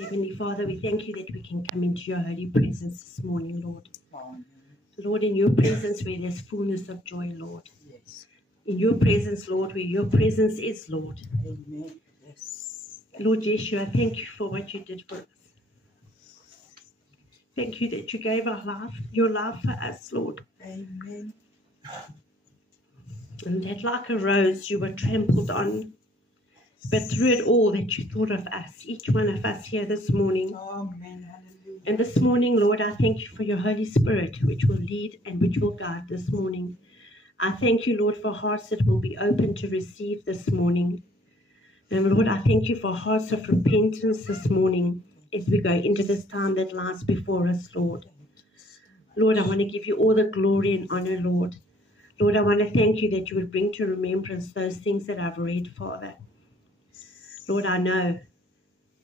Heavenly Father, we thank you that we can come into your holy presence this morning, Lord. Amen. Lord, in your presence where there's fullness of joy, Lord. Yes. In your presence, Lord, where your presence is, Lord. Amen. Yes. Lord Yeshua, thank you for what you did for us. Thank you that you gave our life, your love for us, Lord. Amen. And that like a rose you were trampled on. But through it all that you thought of us, each one of us here this morning. Amen. Hallelujah. And this morning, Lord, I thank you for your Holy Spirit, which will lead and which will guide this morning. I thank you, Lord, for hearts that will be open to receive this morning. And Lord, I thank you for hearts of repentance this morning as we go into this time that lies before us, Lord. Lord, I want to give you all the glory and honor, Lord. Lord, I want to thank you that you would bring to remembrance those things that I've read, Father. Lord, I know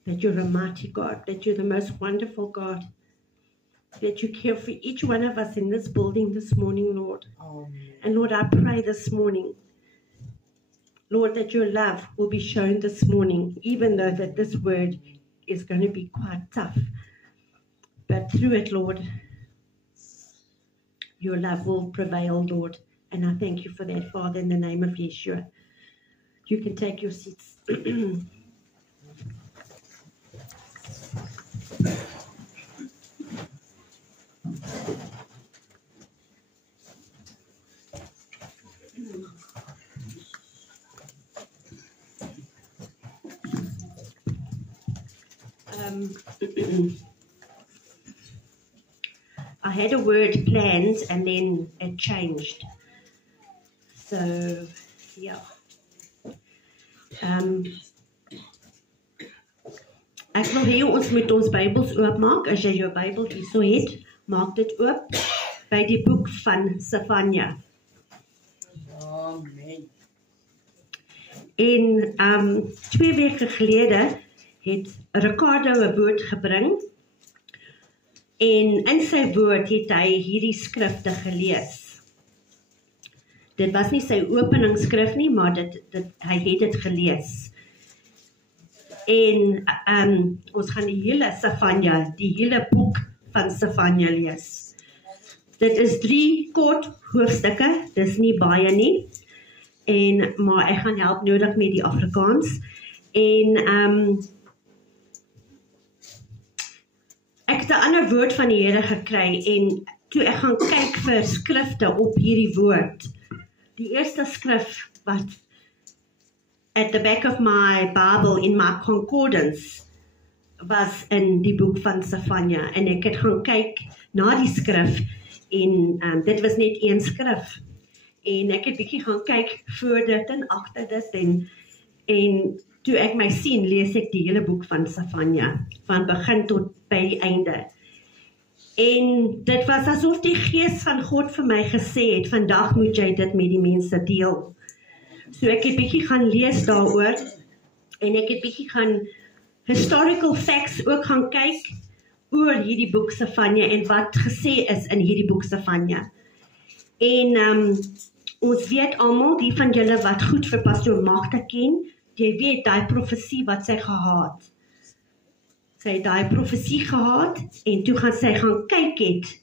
that you're a mighty God, that you're the most wonderful God, that you care for each one of us in this building this morning, Lord. Amen. And Lord, I pray this morning, Lord, that your love will be shown this morning, even though that this word is going to be quite tough. But through it, Lord, your love will prevail, Lord. And I thank you for that, Father, in the name of Yeshua. You can take your seats. I had a word planned and then it changed. So, yeah. Ek wil hê ons moet ons Bybels oopmaak. As jy jou Bybel hierso het, maak dit oop by die boek van Sefanja. Amen. En 2 weke gelede het Ricardo 'n woord gebring. En in sy woord het hy hierdie skrifte gelees. Dit was nie sy openingsskrif nie, maar hy het dit gelees. En ons gaan die hele Sefanja, die hele boek van Sefanja lees. Dit is 3 kort hoofstukke, dis nie baie nie. Maar ek gaan help nodig met die Afrikaans. En ek het 'n ander woord van die Here gekry en toe ek gaan kyk vir skrifte op hierdie woord. Die eerste skrif wat at the back of my Bible in my concordance was in die boek van Sefanja en ek het gaan kyk na die skrif en dit was net 1 skrif en ek het bietjie gaan kyk voor dit en agter dit en toe ek my sien lees ek die hele boek van Sefanja van begin tot by die einde. En dit was asof die gees van God vir my gesê het, vandag moet jy dit met die mense deel. So ek het bietjie gaan lees daaroor en ek het bietjie gaan historical facts ook gaan kyk oor hierdie boek Sefanja en wat gesê is in hierdie boek Sefanja. En ons weet almal, die van julle wat goed vir pastoor Magda ken, jy weet daai profesie wat sy gehad. Sy het daai profesie gehad en toe gaan sy gaan kyk het,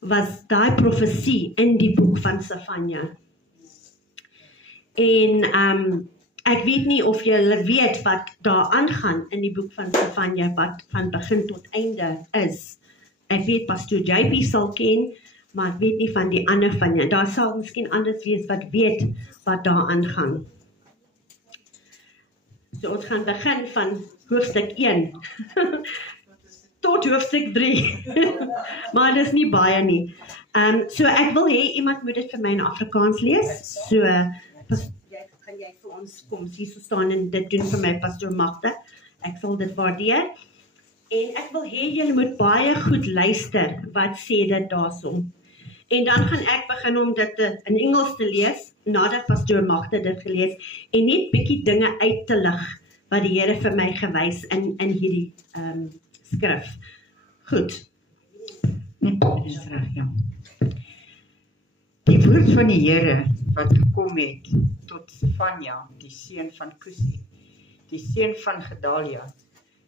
was daai profesie in die boek van Sefanja. En ek weet nie of julle weet wat daar aangaan in die boek van Sefanja, wat van begin tot einde is. Ek weet pastoor JP sal ken, maar ek weet nie van die ander van julle. Daar sal miskien anders wees wat weet wat daar aangaan. So ons gaan begin van hoofstuk 1 tot hoofstuk 3. Maar dis nie baie nie. So ek wil hê iemand moet dit vir my in Afrikaans lees. So kan jy vir ons kom hier so staan en dit doen vir my pastoor Magda. Ek sal dit waardeer. En ek wil hê julle moet baie goed luister wat sê dit daarsom. En dan gaan ek begin om dit in Engels te lees nadat pastoor Magda dit gelees en net bietjie dinge uit te lig wat die Here vir my gewys in hierdie skrif. Goed. Dis reg, ja. Die woord van die Here wat gekom het tot Sefanja, die seun van Kusi, die seun van Gedalia,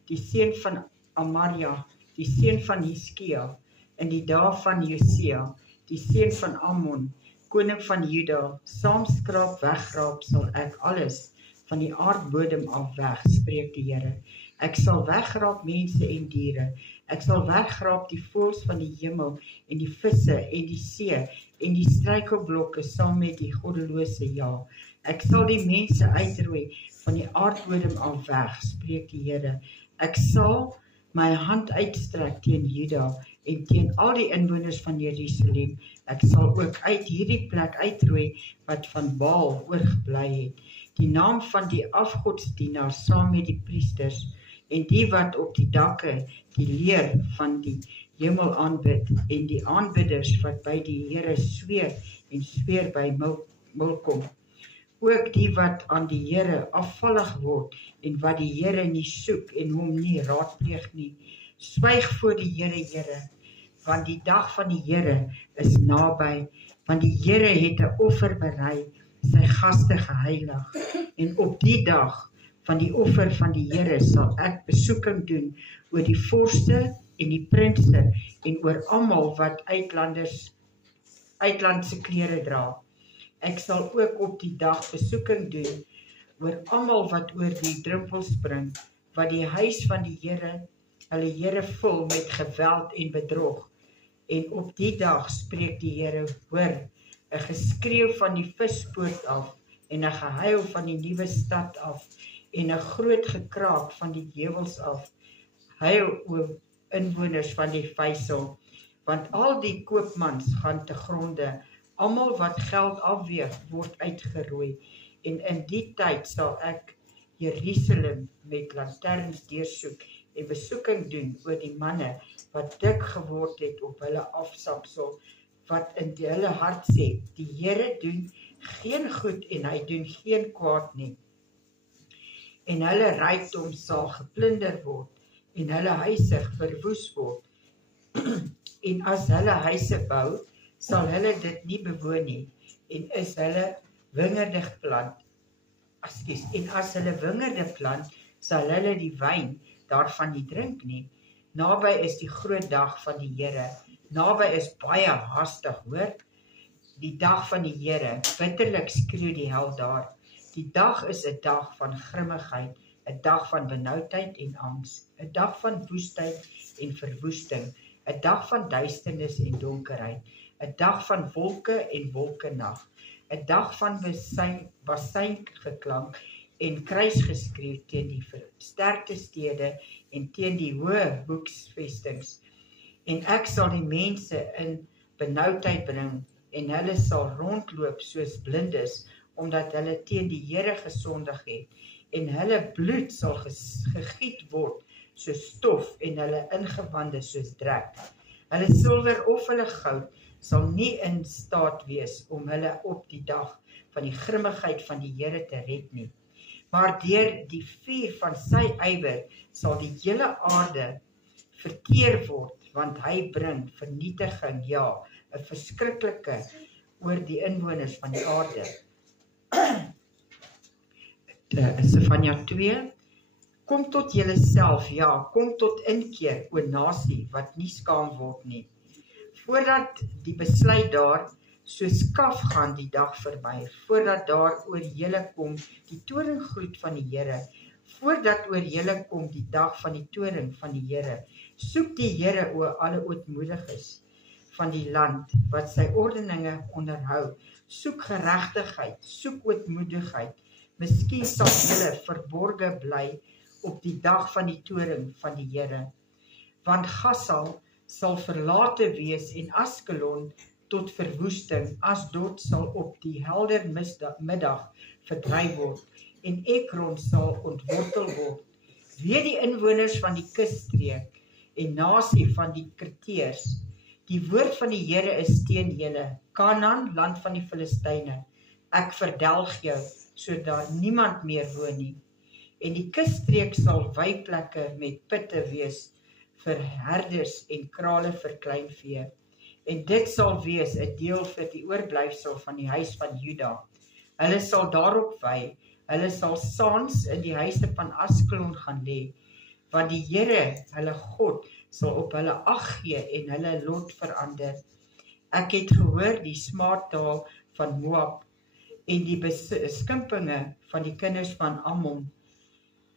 die seun van Amaria, die seun van Hiskia, in die dae van Josia, die seun van Amon, koning van Juda, saamskraap wegraap sal ek alles van die aardbodem af weg, spreek die Here. Ek sal wegraap mense en diere, ek sal wegraap die voëls van die hemel en die visse en die see en die struikelblokke saam met die goddelose, ja. Ek sal die mense uitroei van die aardbodem af weg, spreek die Here. Ek sal my hand uitstrek teen Juda en teen al die inwoners van Jerusalem. Ek sal ook uit hierdie plek uitroei wat van Baal oorgebly het. Die naam van die afgodsdienaars saam met die priesters en die wat op die dakke die leer van die hemel aanbid en die aanbidders wat by die Here sweer en sweer by Milkom. Ook die wat aan die Here afvallig word en wat die Here nie soek en hom nie raadpleeg nie. Swyg voor die Here, want die dag van die Here is naby, want die Here het 'n offer berei, sy gaste geheilig. En op die dag van die offer van die Here sal ek besoeking doen oor die vorste en die prinse en oor almal wat uitlandse klere dra. Ek sal ook op die dag besoeking doen oor almal wat oor die drempel spring, wat die huis van die Here, hulle Here vul met geweld en bedrog. En op die dag spreek die Here, hoor, 'n geskreeu van die vispoort af en 'n gehuil van die nuwe stad af en 'n groot gekraak van die heuwels af. Huil o inwoners van die Vysel, want al die koopmans gaan te gronde, almal wat geld afweeg word uitgeroei, en in die tyd sal ek Jerusalem met lanterns deursoek en besoeking doen oor die manne wat dik geword het op hulle afsapsel, wat in hulle hart sê, die Here doen geen goed en hy doen geen kwaad nie. En hulle rykdom sal geplunder word en hulle huise verwoes word. En as hulle huise bou, sal hulle dit nie bewoon nie, en as hulle wingerde plant, sal hulle die wyn daarvan nie drink nie. Naby is die groot dag van die Here, naby is baie haastig, hoor. Die dag van die Here, bitterlik skreeu die hel daar. Die dag is 'n dag van grimmigheid, 'n dag van benoudheid en angs, 'n dag van woestheid en verwoesting, 'n dag van duisternis en donkerheid, 'n dag van wolke en wolkenag, 'n dag van bassyngeklank en kruisgeskreeu teen die versterkte stede en teen die hoë hoeksvestings. En ek sal die mense in benoudheid bring, en hulle sal rondloop soos blindes, omdat hulle teen die Here gesondig het, en hulle bloed sal gegiet word soos stof, en hulle ingewande soos drek. Hulle silwer of hulle goud sal nie in staat wees om hulle op die dag van die grimmigheid van die Here te red nie. Maar deur die vuur van sy ywer sal die hele aarde verteer word, want hy bring vernietiging, ja, 'n verskriklike oor die inwoners van die aarde. Sefanja 2, kom tot julleself, ja, kom tot inkeer, o nasie, wat nie skaam word nie. Voordat die besluit daar, soos kaf gaan die dag verby, voordat daar oor julle kom die torengroet van die Here, voordat oor julle kom die dag van die toring van die Here, soek die Here oor alle ootmoediges van die land, wat sy ordeninge onderhou, soek geregtigheid, soek ootmoedigheid, miskien sal julle verborge bly op die dag van die toring van die Here, want Gassal sal verlate wees en Askelon tot verwoesting, Asdod sal op die helder middag verdryf word, en Ekron sal ontwortel word. Weet die inwoners van die kusstreek en nasie van die Kreteërs, die woord van die Here is teen julle, Kanaan, land van die Filistyne, ek verdelg jou, sodat niemand meer woon nie. En die kusstreek sal weiplekke met putte wees, vir herders en krale vir kleinvee. En dit sal wees 'n deel vir die oorblyfsel van die huis van Juda. Hulle sal daarop wy, hulle sal saans in die huise van Askelon gaan lê. want die Here, hulle God, sal op hulle ag gee en hulle lot verander. Ek het gehoor die smaattaal van Moab en die beskimpinge van die kinders van Ammon,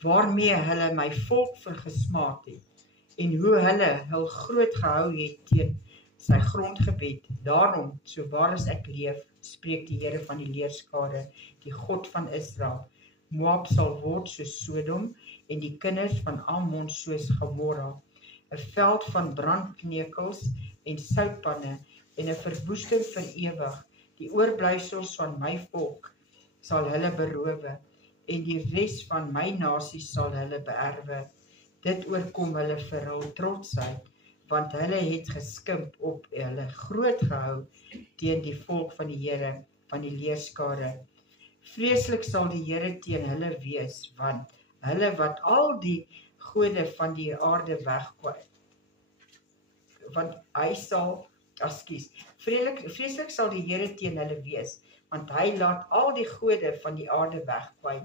waarmee hulle my volk vergesmaad het, en hoe hulle hul groot gehou het teen sy grondgebied. Daarom, so waar as ek leef, spreek die Here van die leerskare, die God van Israel, Moab sal word soos Sodom, en die kinders van Ammon soos Gomorra, 'n veld van brandknekels en soutpanne, en 'n verwoesting vir ewig. Die oorblyfsels van my volk sal hulle berowe, en die res van my nasie sal hulle beerwe. Dit oorkom hulle vir hul trotsheid, want hulle het geskimp op hulle groot gehou teen die volk van die Here, van die leerskare. Vreeslik sal die Here teen hulle wees, want hulle wat al die gode van die aarde wegkwyt. Want hy sal, vreeslik sal die Here teen hulle wees, want hy laat al die gode van die aarde wegkwyt,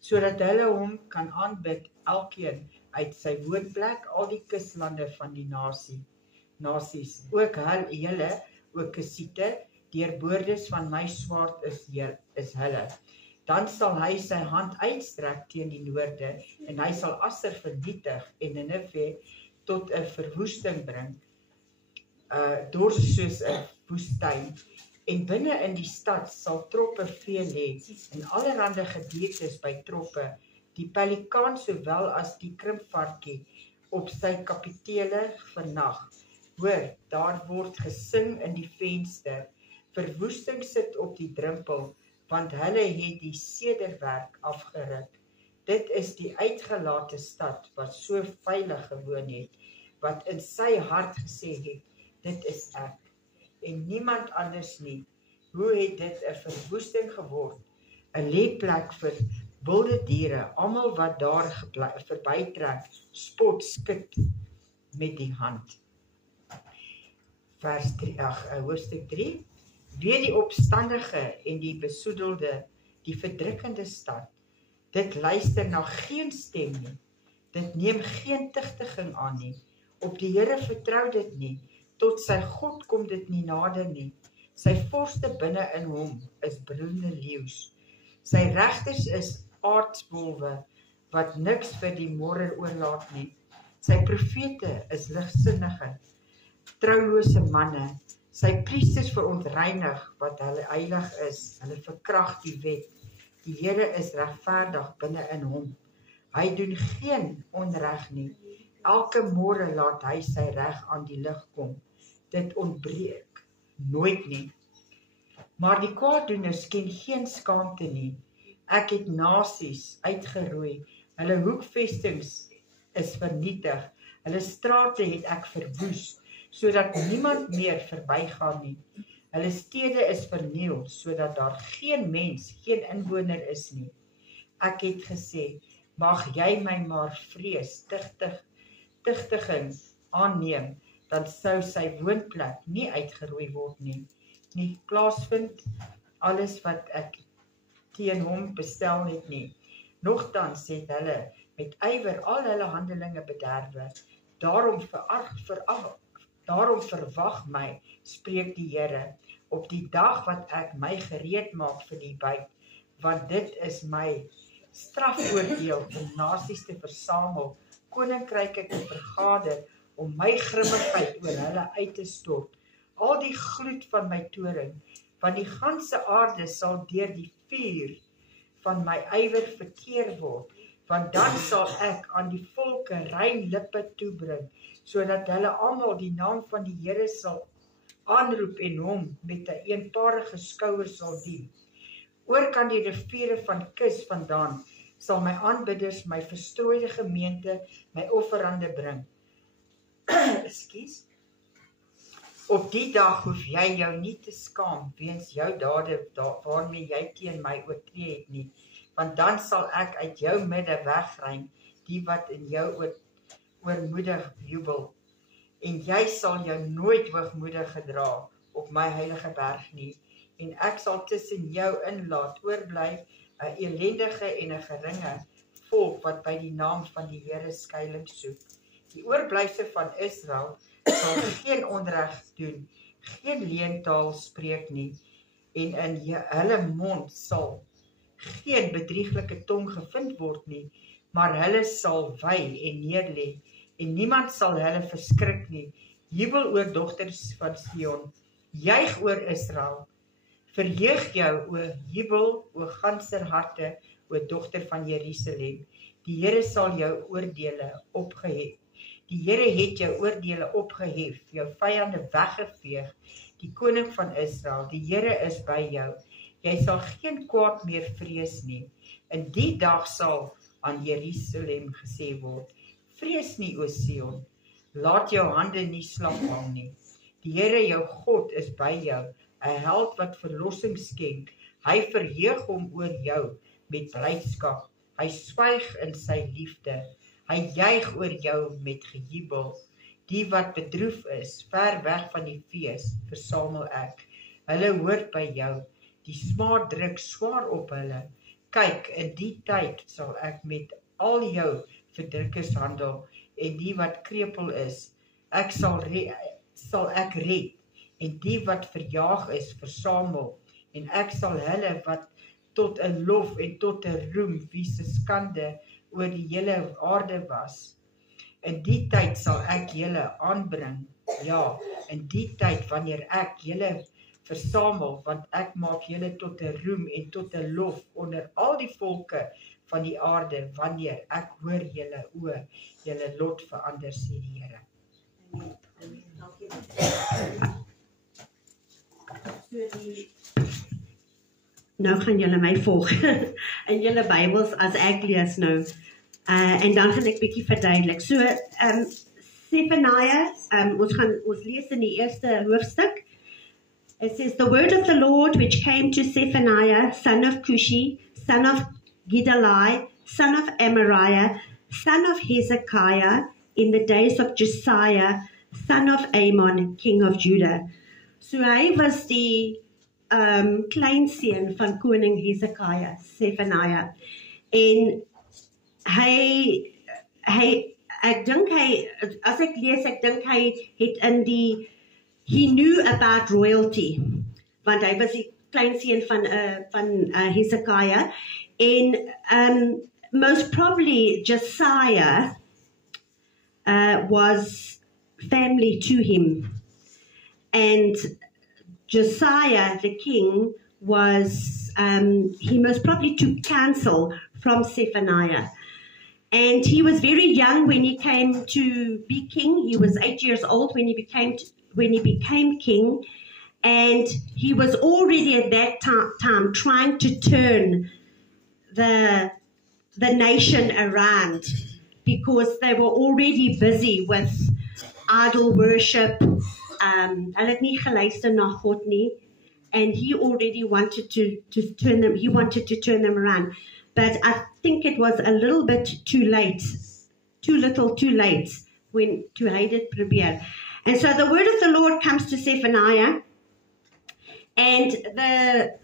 sodat hulle hom kan aanbid, elkeen uit sy woonplek, al die kuslande van die nasies, ook julle, ook Kesiete, deurboordes van my swaard is hulle. Dan sal hy sy hand uitstrek teen die noorde, en hy sal Asser vernietig, en Ninive tot 'n verwoesting bring, dors soos 'n woestyn, en binne in die stad sal troppe vee lê, en allerhande gediertes by troppe, die pelikaan sowel as die krimpvarkie op sy kapitele vernag. Hoor, daar word gesing in die venster, verwoesting sit op die drempel, want hulle het die sederwerk afgeruk. Dit is die uitgelate stad wat so veilig gewoon het, wat in sy hart gesê het, dit is ek, en niemand anders nie. Hoe het dit 'n verwoesting geword, 'n leefplek vir wilde diere, almal wat daar verbytrek, spot skit met die hand. Hoofstuk 3. Weer die opstandige en die besoedelde, die verdrukkende stad. Dit luister na geen stem nie, dit neem geen tigtiging aan nie, op die Here vertrou dit nie, tot sy God kom dit nie nader nie. Sy vorste binne in hom is brullende leeu's. Sy regters is aardswolwe, wat niks vir die môre oorlaat nie. Sy profete is ligsinnige, troulose manne. Sy priesters verontreinig wat hulle heilig is, hulle verkragt die wet. Die Here is regverdig binne in hom. Hy doen geen onreg nie. Elke môre laat hy sy reg aan die lig kom. Dit ontbreek nooit nie. Maar die kwaaddoeners ken geen skaamte nie. Ek het nasies uitgeroei, hulle hoekvestings is vernietig, hulle strate het ek verwoes, sodat niemand meer verbygaan nie. Hulle stede is verniel, sodat daar geen mens, geen inwoner is nie. Ek het gesê, mag jy my maar vrees, tigtiging aanneem, dan sou sy woonplek nie uitgeroei word nie plaasvind alles wat ek teen hom bestel het nie. Nogtans het hulle met ywer al hulle handelinge bederwe. Daarom verwag my, spreek die Here, op die dag wat ek my gereed maak vir die byt, want dit is my strafoordeel om nasies te versamel, koninkryke te vergader, om my grimmigheid oor hulle uit te stort, al die gloed van my toring, want die ganse aarde sal deur die vuur van my ywer verteer word, want dan sal ek aan die volke rein lippe toebring, sodat hulle almal die naam van die Here sal aanroep en hom met 'n eenparige skouer sal dien. Oor kan die riviere van Kus vandaan, sal my aanbidders, my verstrooide gemeente, my offerande bring. Ekskuus. Op die dag hoef jy jou nie te skaam weens jou dade waarmee jy teen my oortree het nie, want dan sal ek uit jou midde wegruim, die wat in jou oormoedig jubel, en jy sal jou nooit hoogmoedig gedra op my heilige berg nie, en ek sal tussen jou inlaat oorbly 'n elendige en 'n geringe, volk wat by die naam van die Here skuiling soek. Die oorblyfsel van Israel sal geen onreg doen, geen leentaal spreek nie, en in hulle mond sal geen bedrieglike tong gevind word nie, maar hulle sal wy en neerlê, en niemand sal hulle verskrik nie. Jubel oor dogters van Sion, juig oor Israel, verheug jou, o jubel, o ganser harte, o dogter van Jerusalem. Die Here sal jou oordele opgehef. Die Here het jou oordele opgehef, jou vyande weggeveeg, die koning van Israel, die Here is by jou. Jy sal geen kwaad meer vrees nie. In die dag sal aan Jerusalem gesê word, vrees nie, o Sion, laat jou hande nie slap hang nie. Die Here jou God is by jou, 'n held wat verlossing skenk. Hy verheug hom oor jou met blydskap. Hy swyg in sy liefde. Hy juig oor jou met gejubel. Die wat bedroef is, ver weg van die fees, versamel ek. Hulle hoort by jou. Die smaad druk swaar op hulle. Kyk, in die tyd sal ek met al jou verdrukkers handel, en die wat krepeel is, ek sal ek red, en die wat verjaag is, versamel, en ek sal hulle wat tot 'n lof en tot 'n roem, wie se skande oor die hele aarde was. In die tyd sal ek julle aanbring, ja, in die tyd wanneer ek julle versamel, want ek maak julle tot 'n roem en tot 'n lof onder al die volke van die aarde, wanneer ek hoor julle, o, julle lot verander, sê die Here. Nou gaan julle my volg in julle Bybels as ek lees nou. En dan gaan ek bietjie verduidelik. So, Zephaniah, ons lees in die eerste hoofstuk. It says, the word of the Lord which came to Zephaniah, son of Cushi, son of Gedaliah, son of Amariah, son of Hezekiah, in the days of Josiah, son of Amon, king of Judah. So hy was die kleinseun van koning Hezekiah, Zephaniah. En ek dink as ek lees, ek dink hy het he knew about royalty, want hy was die kleinseun van Hezekiah. And most probably Josiah was family to him. And Josiah, the king, was, he most probably took counsel from Zephaniah. And he was very young when he came to be king. He was 8 years old when he became king. And he was already at that time trying to turn the nation around, because they were already busy with idol worship. Hulle het nie geluister na God nie, and he already wanted to turn them. He wanted to turn them around, but I think it was a little bit too late, too little, too late when to hy dit probeer. And so the word of the Lord comes to Zephaniah, and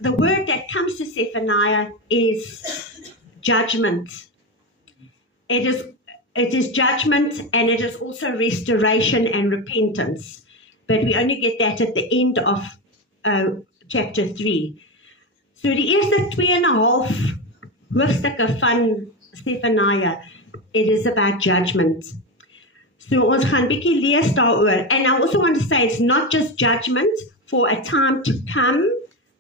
the word that comes to Zephaniah is judgment. It is judgment, and it is also restoration and repentance. But we only get that at the end of chapter 3. So die eerste 2.5 hoofstukke van Zephaniah, it is about judgment. So ons gaan bietjie lees daaroor. And I also want to say it's not just judgment for a time to come.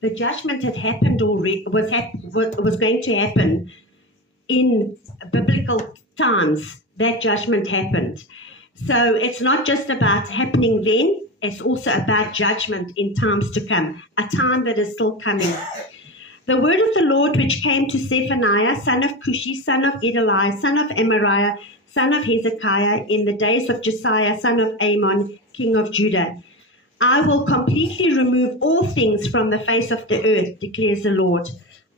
The judgment had happened already, was going to happen in biblical times. That judgment happened. So it's not just about happening then, it's also about judgment in times to come, a time that is still coming. The word of the Lord which came to Zephaniah, son of Cushi, son of Gedaliah, son of Amariah, son of Hezekiah, in the days of Josiah, son of Amon, king of Judah. I will completely remove all things from the face of the earth, declares the Lord.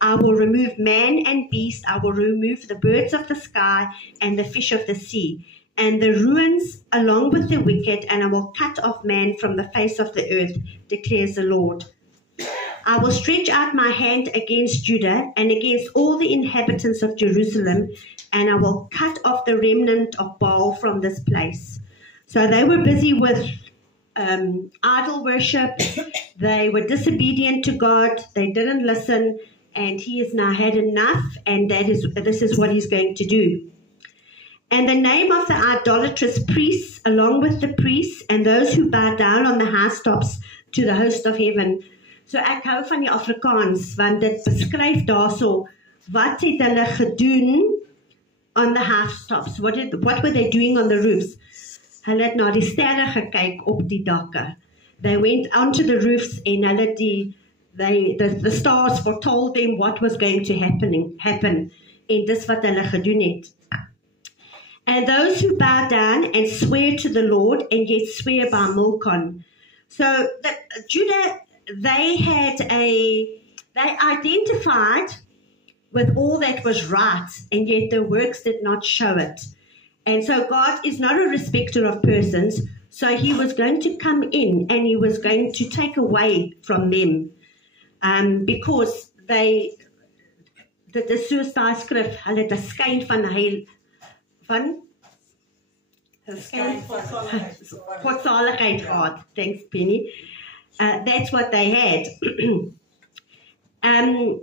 I will remove man and beast, I will remove the birds of the sky and the fish of the sea, and the ruins along with the wicked, and I will cut off man from the face of the earth, declares the Lord. I will stretch out my hand against Judah and against all the inhabitants of Jerusalem, and I will cut off the remnant of Baal from this place. So they were busy with idol worship. They were disobedient to God. They didn't listen, and he has now had enough, and this is what he's going to do. And the name of the idolatrous priests, along with the priests and those who bow down on the housetops to the host of heaven. So ek hou van die Afrikaans, want dit beskryf daarso wat het hulle gedoen on the housetops. What were they doing on the roofs? Hulle het na die sterre gekyk op die dakke. They went onto the roofs en hulle the stars foretold them what was going to happen. En dis wat hulle gedoen het. And those who bow down and swear to the Lord and yet swear by Milcom. So Judah, they identified with all that was right, and yet their works did not show it. And so God is not a respecter of persons, so he was going to come in and he was going to take away from them because the suicide skrif, hulle het 'n skyn van heil van godsaligheid gehad. Thanks, Penny. That's what they had. And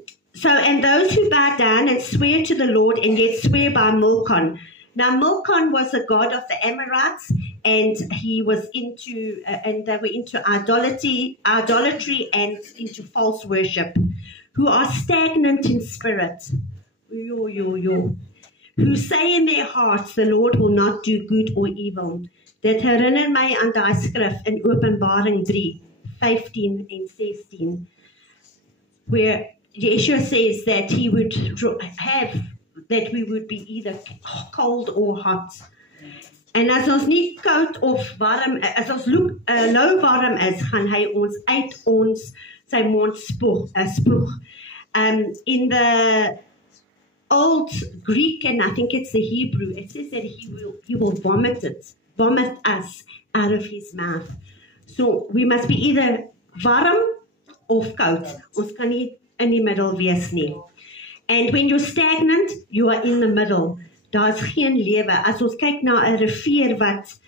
those who bow down and swear to the Lord and yet swear by Milcom. Now, Milcom was a god of the Amorites, and he was and they were into idolatry and into false worship, who are stagnant in spirit. Who say in their hearts, the Lord will not do good or evil. Dit herinner my aan daai skrif in Openbaring 3:15 and 16, where Yeshua says that he would that we would be either cold or hot. En as ons nie koud of warm, as ons nou warm is, gaan hy ons uit sy mond spoeg. In the Old Greek, and I think it's the Hebrew, it says that he will vomit us out of his mouth. So we must be either warm of koud. Ons kan nie in die middel wees nie. And when you're stagnant, you are in the middle. Daar's geen lewe. As ons kyk na 'n rivier wat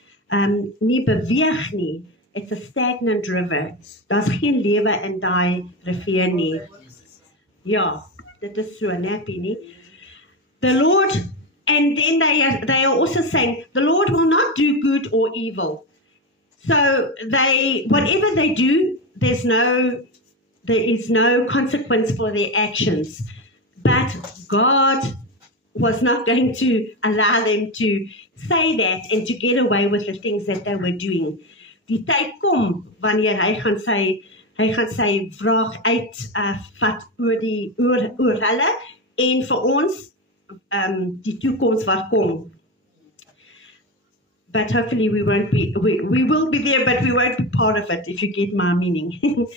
nie beweeg nie, it's a stagnant river. Daar's geen lewe in daai rivier nie. Ja, dit is so nappy nie. The Lord, and then they are also saying, the Lord will not do good or evil. So whatever they do, there is no consequence for their actions. But God was not going to allow them to say that and to get away with the things that they were doing. Die tyd kom wanneer hy gaan sy vraag uitvat oor hulle en vir ons die toekoms wat kom. But hopefully we will be there, but we won't be part of it, if you get my meaning.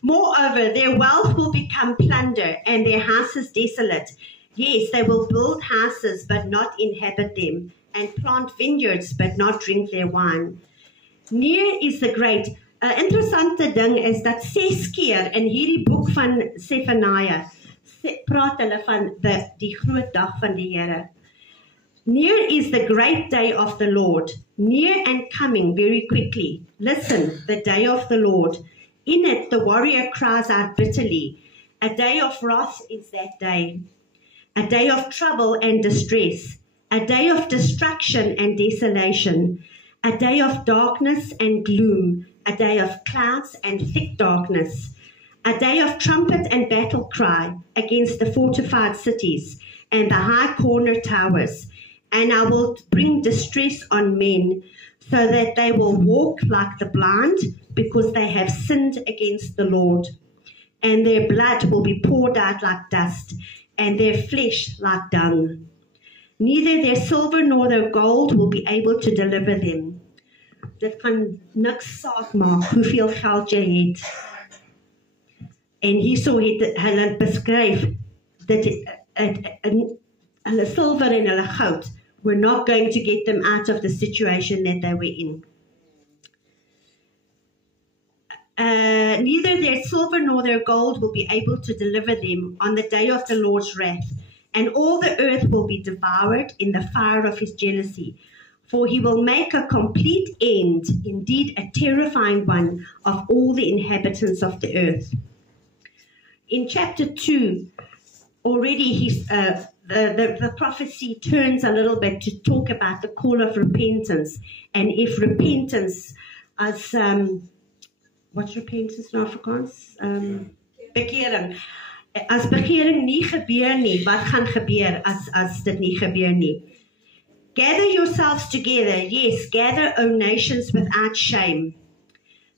Moreover, their wealth will become plunder and their houses desolate. Yes, they will build houses but not inhabit them, and plant vineyards but not drink their wine. Near is the great. Interessante ding is dat 6 keer in hierdie boek van Zephaniah praat hulle van die groot dag van die Here. Near is the great day of the Lord, near and coming very quickly. Listen, the day of the Lord. In it the warrior cries out bitterly. A day of wrath is that day. A day of trouble and distress. A day of destruction and desolation. A day of darkness and gloom. A day of clouds and thick darkness. A day of trumpet and battle cry against the fortified cities and the high corner towers. And I will bring distress on men, so that they will walk like the blind, because they have sinned against the Lord. And their blood will be poured out like dust, and their flesh like dung. Neither their silver nor their gold will be able to deliver them. Dit kan niks saak maak hoeveel geld jy het. En hierso het hulle beskryf dat hulle silwer en hulle goud were not going to get them out of the situation that they were in. neither their silver nor their gold will be able to deliver them on the day of the Lord's wrath, and all the earth will be devoured in the fire of his jealousy. For he will make a complete end, indeed a terrifying one, of all the inhabitants of the earth. In chapter 2, already the prophecy turns a little bit to talk about the call of repentance, and if repentance as what's repentance in Afrikaans? Bekering. As bekering nie gebeur nie, wat gaan gebeur as dit nie gebeur nie? Gather yourselves together, yes, gather, O nations, without shame,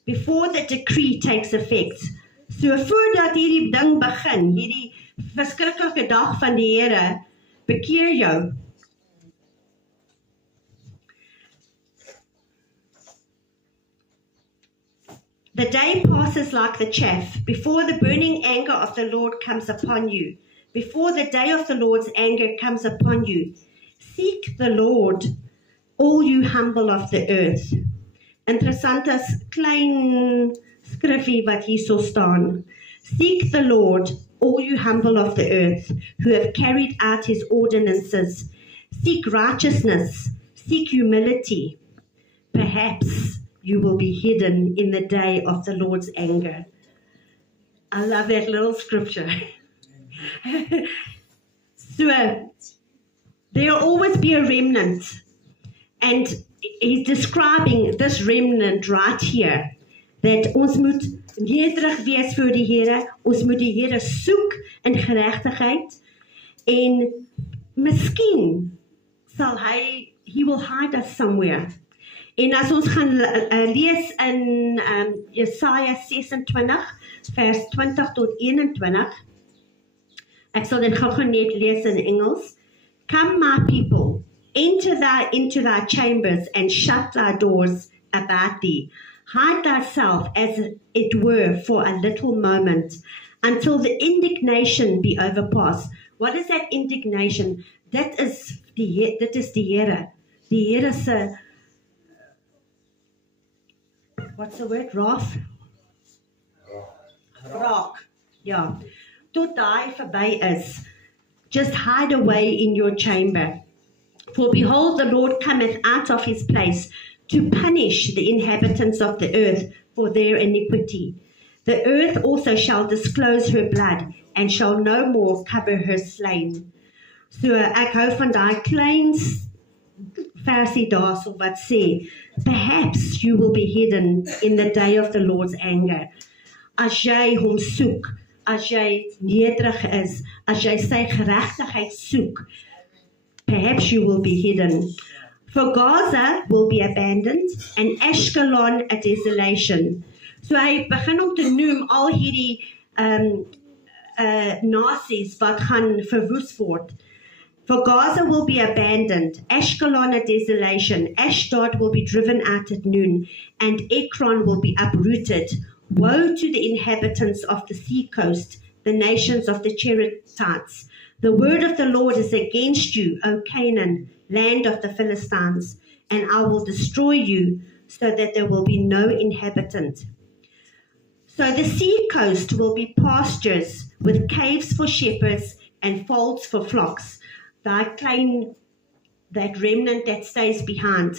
before the decree takes effect. So voordat hierdie ding begin, hierdie verskriklike dag van die Here, bekeer jou. The day passes like the chaff, before the burning anger of the Lord comes upon you, before the day of the Lord's anger comes upon you. Seek the Lord, all you humble of the earth. Interessant as klein skrifgie wat hier so staan. Seek the Lord, all you humble of the earth, who have carried out his ordinances. Seek righteousness, seek humility. Perhaps you will be hidden in the day of the Lord's anger. I love that little scripture. So, there will always be a remnant. And he's describing this remnant right here. Dat ons moet nederig wees voor die Here. Ons moet die Here soek in geregtigheid. En miskien sal he will hide us somewhere. En as ons gaan lees in Jesaja 26, vers 20 tot 21. Ek sal dit gou net lees in Engels. Come, my people, enter thou into thy chambers and shut thy doors about thee. Hide thyself as it were for a little moment, until the indignation be overpassed. What is that indignation? Dit is die Here. Die Here se, what's the word? Wrath? Wraak. Ja. Tot daai verby is. Just hide away in your chamber. For behold, the Lord cometh out of his place to punish the inhabitants of the earth for their iniquity. The earth also shall disclose her blood, and shall no more cover her slain. So ek hou van daai klein versie daarso wat sê, perhaps you will be hidden in the day of the Lord's anger. As jy hom soek, as jy nederig is, as jy sy geregtigheid soek, perhaps you will be hidden. For Gaza will be abandoned, and Ashkelon a desolation. So hy begin om te noem al hierdie nasies wat gaan verwoes word. For Gaza will be abandoned, Ashkelon a desolation, Ashdod will be driven out at noon, and Ekron will be uprooted. Woe to the inhabitants of the sea coast, the nations of the Cherethites. The word of the Lord is against you, O Canaan, land of the Philistines, and I will destroy you, so that there will be no inhabitant. So the sea coast will be pastures, with caves for shepherds and folds for flocks. That remnant that stays behind.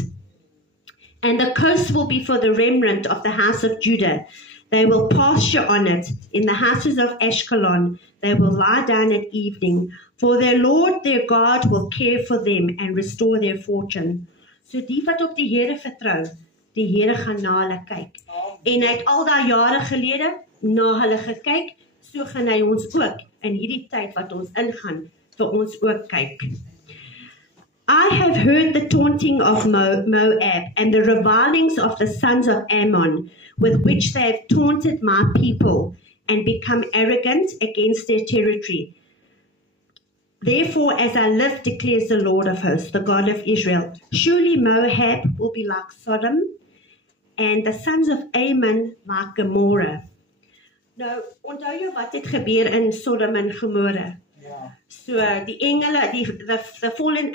And the coast will be for the remnant of the house of Judah. They will pasture on it. In the houses of Ashkelon, they will lie down at evening. For their Lord, their God, will care for them and restore their fortune. So die wat op die Here vertrou, die Here gaan na hulle kyk. En hy het al daai jare gelede na hulle gekyk, so gaan hy ons ook in hierdie tyd wat ons ingaan, vir ons ook kyk. I have heard the taunting of Moab and the revilings of the sons of Ammon, with which they have taunted my people and become arrogant against their territory. Therefore, as I live, declares the Lord of hosts, the God of Israel, surely Moab will be like Sodom, and the sons of Ammon like Gomorrah. Nou, onthou jy wat het gebeur in Sodom en Gomorrah? So the fallen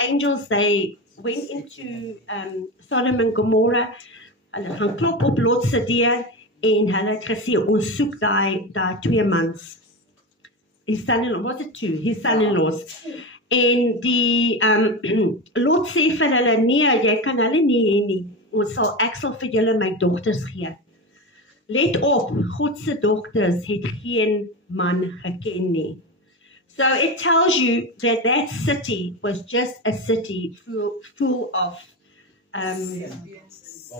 angels, they went into Sodom and Gomorrah. Hulle gaan klop op Lot se deur en hulle het gesê, ons soek die 2 mans. His son-in-law, was it 2? His son-in-laws. En die Lot sê vir hulle, nee, jy kan hulle nie hê nie. Ek sal vir julle my dogters gee. Let op, God se dogters het geen man geken nie. So it tells you that that city was just a city full of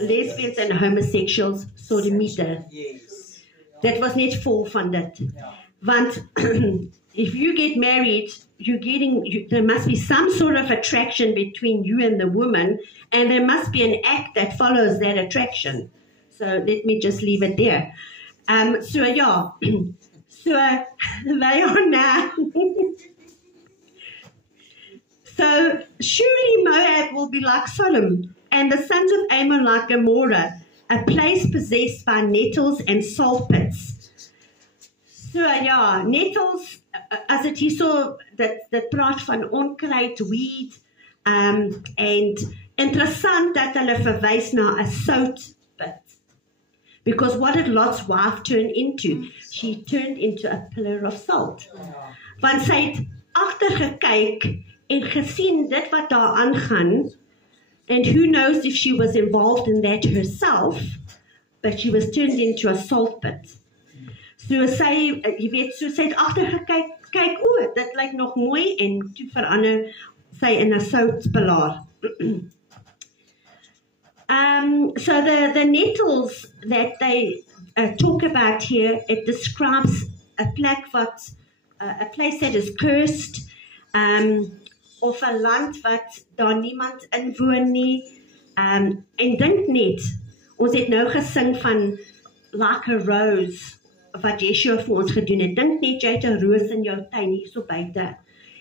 lesbians and homosexuals, sodomieter. That was net vol van dit. Want if you get married, there must be some sort of attraction between you and the woman, and there must be an act that follows that attraction. So let me just leave it there. So yeah, so they are now. So surely Moab will be like Sodom, and the sons of Ammon like Gomorrah, a place possessed by nettles and salt pits. So ja, nettles, as het hier so, dat praat van onkruid, weed, en interessant dat hulle verwys na 'n sout pit. Because what did Lot's wife turn into? She turned into a pillar of salt. Want sy het agtergekyk en gesien dit wat daar aangaan, and who knows if she was involved in that herself, but she was turned into a salt pit. So sy, jy weet, so sy het agtergekyk, kyk, dit lyk nog mooi, en toe verander sy in 'n soutpilaar. So the nettles that they talk about here, it describes a place that is cursed, of 'n land wat daar niemand in woon nie. En dink net, ons het nou gesing van like a rose, wat Yeshua vir ons gedoen het. Dink net, jy het 'n roos in jou tuin hier so buite.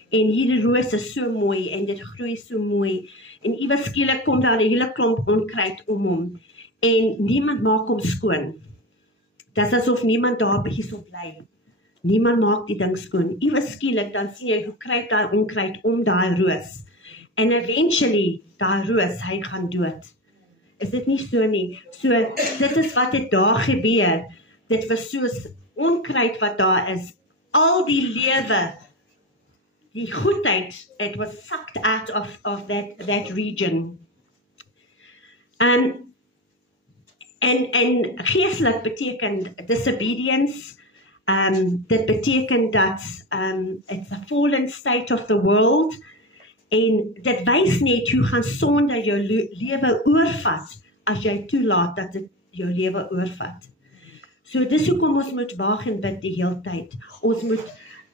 En hierdie roos is so mooi en dit groei so mooi. En iewers skielik kom daar 'n hele klomp onkruid om hom. En niemand maak hom skoon. Dit is asof niemand daar hierso bly. Niemand maak die ding skoon. Iewers skielik dan sien jy hoe kruip daai onkruid om daai roos. And eventually daai roos, hy gaan dood. Is dit nie so nie? So dit is wat het daar gebeur. Dit was soos onkruid wat daar is. Al die lewe, die goedheid, it was sucked out of that region. En geestelik beteken disobedience. Dit beteken dat it's a fallen state of the world. En dit wys net hoe gaan sonde jou lewe oorvat as jy toelaat dat dit jou lewe oorvat. So dis hoekom ons moet waag en bid die hele tyd. Ons moet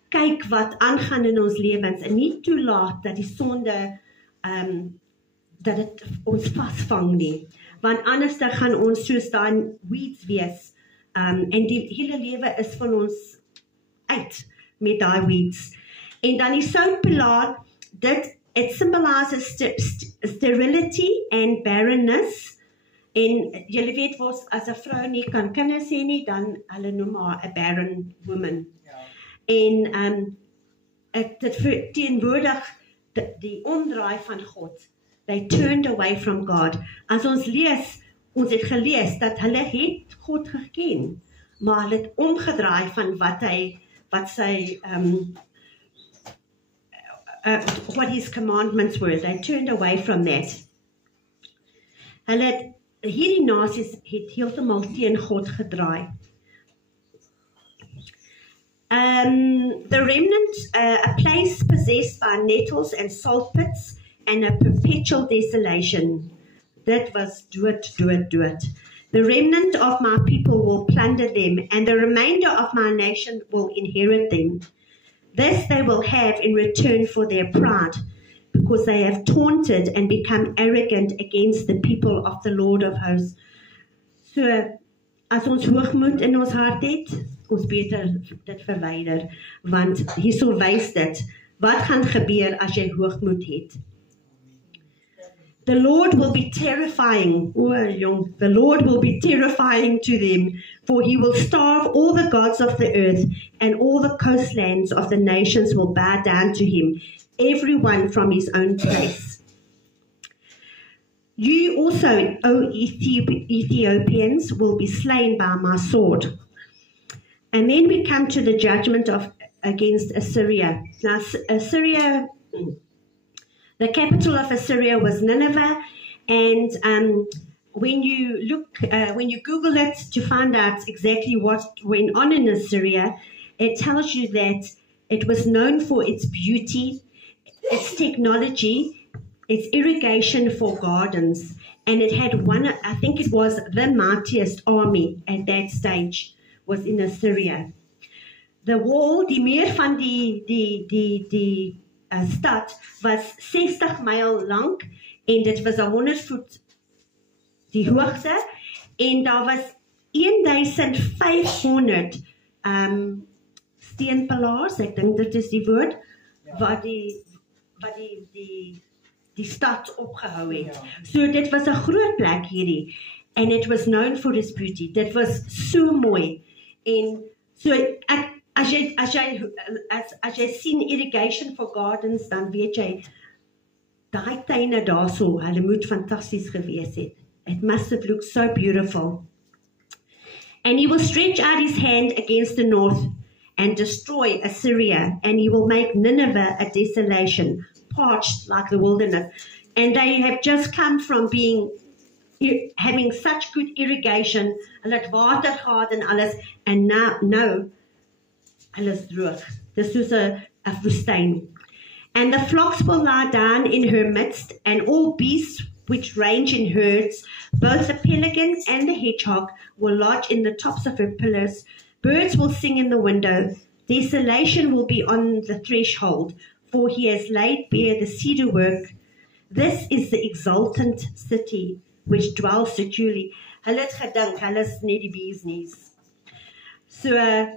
kyk wat aangaan in ons lewens en nie toelaat dat die sonde dat dit ons vasvang nie. Want anders dan gaan ons soos daai weeds wees. En die hele lewe is van ons uit met daai weeds. En dan die soutpilaar, it symbolizes sterility and barrenness. En julle weet was as 'n vrou nie kan kinders hê nie, dan hulle noem haar 'n barren woman. En dit verteenwoordig die omdraai van God. They turned away from God. As ons het gelees dat hulle het God geken, maar hulle het omgedraai van wat sy what his commandments were. They turned away from that. Hierdie nasies het heeltemal teen God gedraai. The remnant, a place possessed by nettles and salt pits and a perpetual desolation. That was dood. The remnant of my people will plunder them, and the remainder of my nation will inherit them. This they will have in return for their pride, because they have taunted and become arrogant against the people of the Lord of hosts. So, as ons hoogmoed in ons hart het, ons beter dit verwyder, want hierso wys dit, wat gaan gebeur as jy hoogmoed het? The Lord will be terrifying, the Lord will be terrifying to them, for he will starve all the gods of the earth, and all the coastlands of the nations will bow down to him, everyone from his own place. You also, O Ethiopians, will be slain by my sword. And then we come to the judgment against Assyria. Now, Assyria, the capital of Assyria was Nineveh, and when you Google it to find out exactly what went on in Assyria, it tells you that it was known for its beauty, its technology, its irrigation for gardens, and it had I think it was the mightiest army at that stage, was in Assyria. The wall, die muur van die stad was 60 myl lank en dit was 100 voet die hoogte en daar was 1500 steenpilars, ek dink dit is die woord, wat die stad opgehou het. So dit was 'n groot plek hierdie, and it was known for its beauty. Dit was so mooi. En so as jy sien irrigation for gardens, dan weet jy daai tuine daarso, hulle moet fantasties gewees het. It must have looked so beautiful. And he will stretch out his hand against the north and destroy Assyria, and he will make Nineveh a desolation, parched like the wilderness. And they have just come from having such good irrigation, hulle het water gehad en alles, and now hulle is droog. Dis soos 'n woestyn. And the flocks will lie down in her midst, and all beasts which range in herds, both the pelican and the hedgehog, will lodge in the tops of her pillars. Birds will sing in the window. Desolation will be on the threshold, for he has laid bare the cedar work. This is the exultant city which dwells securely. Hulle het gedink, hulle is net die business. So,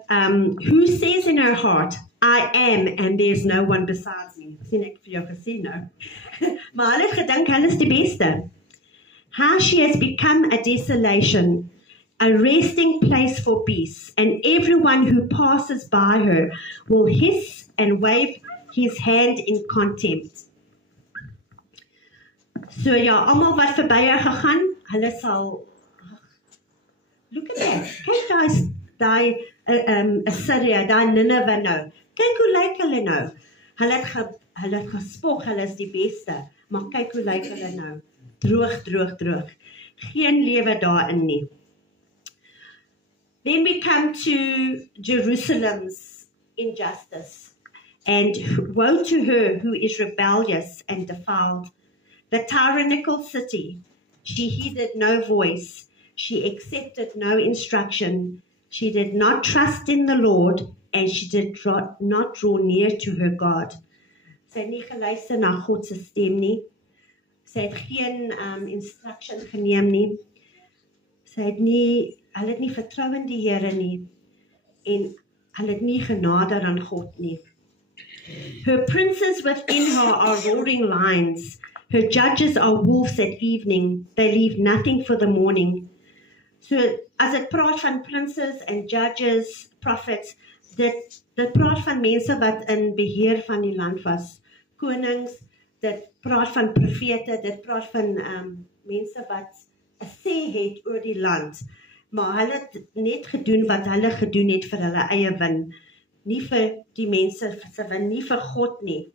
who says in her heart, I am and there's no one besides me? Sien ek vir jou gesê nou. Maar hulle het gedink, hulle is die beste. How she has become a desolation, a resting place for beasts, and everyone who passes by her will hiss and wave his hand in contempt. So ja, almal wat verby haar gegaan, hulle sal, look at that, kyk daai Assyria, daai Nineveh nou, kyk hoe lyk hulle nou, hulle het gespog, hulle is die beste, maar kyk hoe lyk hulle nou, droog, geen lewe daarin nie. Then we come to Jerusalem's injustice, and woe to her who is rebellious and defiled, the tyrannical city. She heeded no voice, she accepted no instruction, she did not trust in the Lord, and she did not draw near to her God. Sy het nie geluister na God se stem nie. Sy het geen instruction geneem nie. Hulle het nie vertrou in die Here nie. En hulle het nie genade aan God nie. Her princes within her are roaring lions. Her judges are wolves at evening. They leave nothing for the morning. So, as dit praat van princes en judges, prophets, dit praat van mense wat in beheer van die land was. Konings, dit praat van profete, dit praat van mense wat 'n sê het oor die land. Maar hulle het net gedoen wat hulle gedoen het vir hulle eie win. Nie vir die mense se win, nie vir God nie.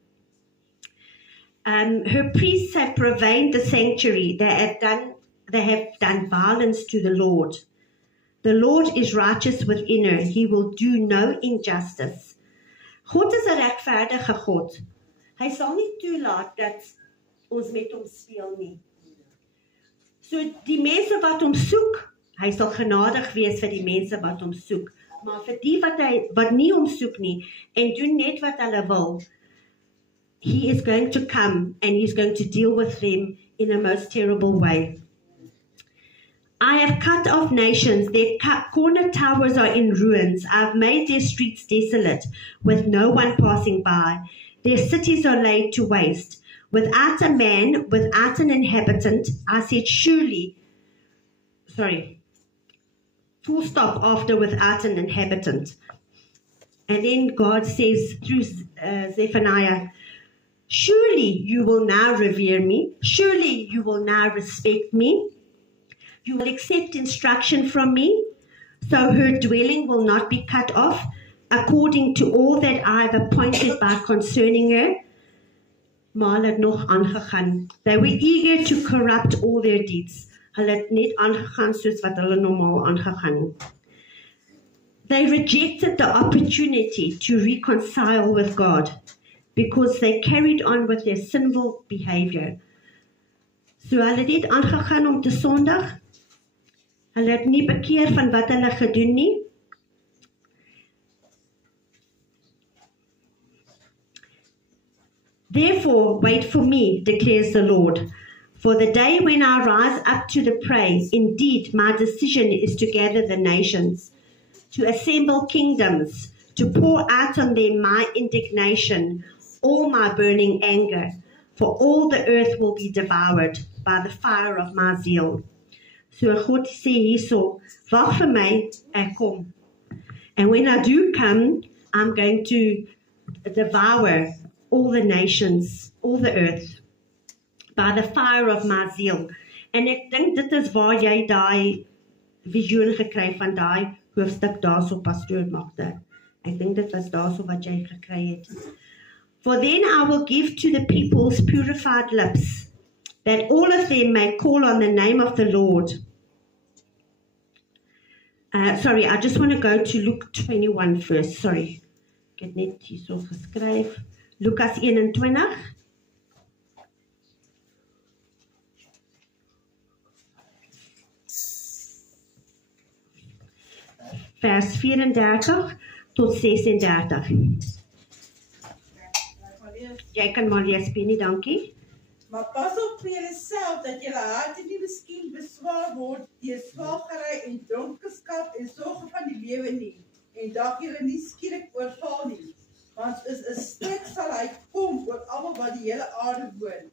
Her priests have profaned the sanctuary. They have done violence to the Lord. The Lord is righteous within her. He will do no injustice. God is 'n regverdige God. Hy sal nie toelaat dat ons met hom speel nie. So die mense wat hom soek, hy sal genadig wees vir die mense wat hom soek. Maar vir die wat nie hom soek nie en doen net wat hulle wil, he is going to come and he's going to deal with them in a most terrible way. I have cut off nations, their corner towers are in ruins. I have made their streets desolate, with no one passing by. Their cities are laid to waste. Without a man, without an inhabitant, I said full stop after without an inhabitant. And then God says through Zephaniah, Surely you will now revere me. Surely you will now respect me. You will accept instruction from me, so her dwelling will not be cut off, according to all that I have appointed by concerning her. Maar hulle het nog aangegaan. They were eager to corrupt all their deeds. Hulle het net aangegaan soos wat hulle normaal aangegaan. They rejected the opportunity to reconcile with God because they carried on with their sinful behavior. So hulle het net aangegaan om te sondig. Hulle het nie bekeer van wat hulle gedoen nie. Therefore, wait for me, declares the Lord, for the day when I rise up to the praise. Indeed, my decision is to gather the nations, to assemble kingdoms, to pour out on them my indignation, all my burning anger, for all the earth will be devoured by the fire of my zeal. So God sê hierso, wag vir my, ek kom. And when I do come, I'm going to devour all the nations, all the earth, by the fire of my zeal. En ek dink dit is waar jy daai visioen gekry van daai hoofstuk daarso, Pastoor Magda. Ek dink dit was daarso wat jy gekry het. For then I will give to the peoples purified lips, that all of them may call on the name of the Lord. Sorry, I just want to go to Luke 21 first. Sorry. Ek het net hierso geskryf. Lukas 21. Vers 34 tot 36. Jy kan maar lees, Penny, dankie. Maar pas op vir julleself dat julle harte nie miskien beswaar word deur swagery en dronkenskap en sorge van die lewe nie, en dat julle nie skielik oorval nie. Want is 'n stryk sal hy kom oor almal wat die hele aarde woon.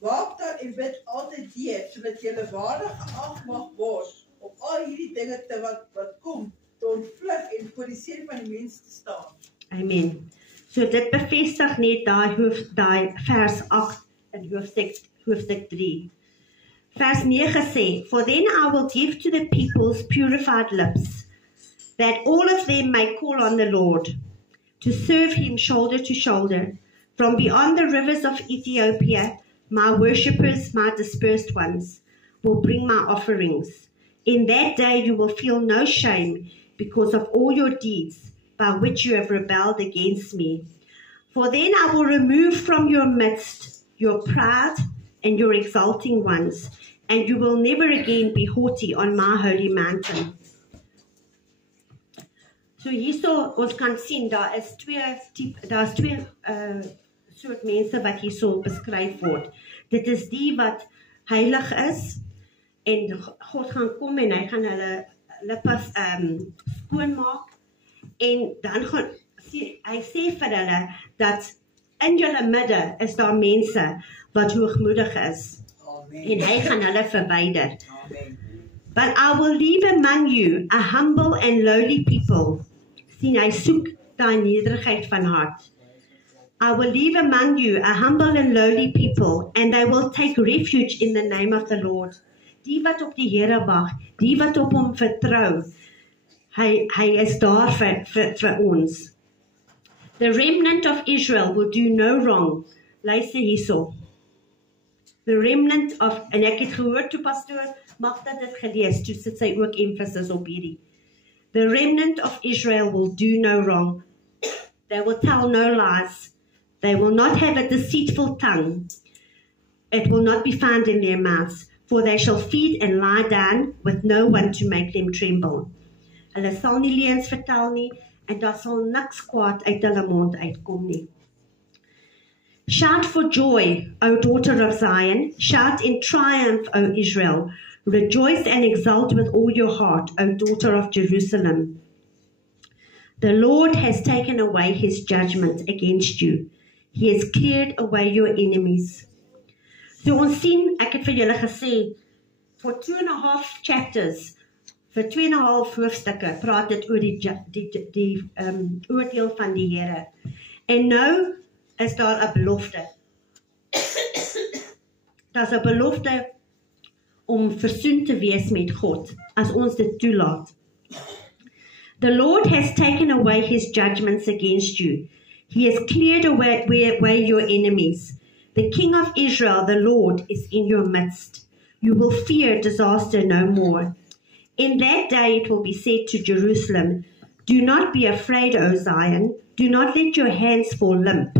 Waak dan en bid altyd deur, sodat julle waardig geag mag word op al hierdie dinge te wat kom, te ontvlug en voor die seën van die mens te staan. Amen. So dit bevestig net daai vers 8 in hoofstuk 3. Vers 9 sê, for then I will give to the peoples purified lips, that all of them may call on the Lord, to serve him shoulder to shoulder. From beyond the rivers of Ethiopia, my worshippers, my dispersed ones, will bring my offerings. In that day you will feel no shame because of all your deeds by which you have rebelled against me. For then I will remove from your midst your proud and your exalting ones, and you will never again be haughty on my holy mountain. So hierso ons kan sien daar's twee soort mense wat hierso beskryf word. Dit is die wat heilig is en God gaan kom en hy gaan hulle pas skoonmaak, en dan gaan hy sê vir hulle dat in julle midde is daar mense wat hoogmoedig is. Amen. En hy gaan hulle verwyder. Amen. But I will leave among you a humble and lowly people. Sien, hy soek daai nederigheid van hart. I will leave among you a humble and lowly people, and they will take refuge in the name of the Lord. Die wat op die Here wag, die wat op hom vertrou, hy is daar vir ons. The remnant of Israel will do no wrong. Luister hierso. The remnant of, en ek het gehoor toe Pastoor Magda dit gelees, toe sit sy ook emphasis op hierdie. The remnant of Israel will do no wrong. They will tell no lies. They will not have a deceitful tongue. It will not be found in their mouths, for they shall feed and lie down with no one to make them tremble. Hulle sal nie leuns vertel nie, en daar sal niks kwaad uit hulle mond uitkom nie. Shout for joy, O daughter of Zion. Shout in triumph, O Israel. Rejoice and exult with all your heart, O daughter of Jerusalem. The Lord has taken away his judgment against you. He has cleared away your enemies. So ons sien, ek het vir julle gesê, for 2.5 chapters, vir 2.5 hoofstukke, praat dit oor die oordeel van die Here. En nou is daar 'n belofte. Daar's 'n belofte om versoen te wees met God, as ons dit toelaat. The Lord has taken away his judgments against you. He has cleared away your enemies. The King of Israel, the Lord, is in your midst. You will fear disaster no more. In that day it will be said to Jerusalem, do not be afraid, O Zion. Do not let your hands fall limp.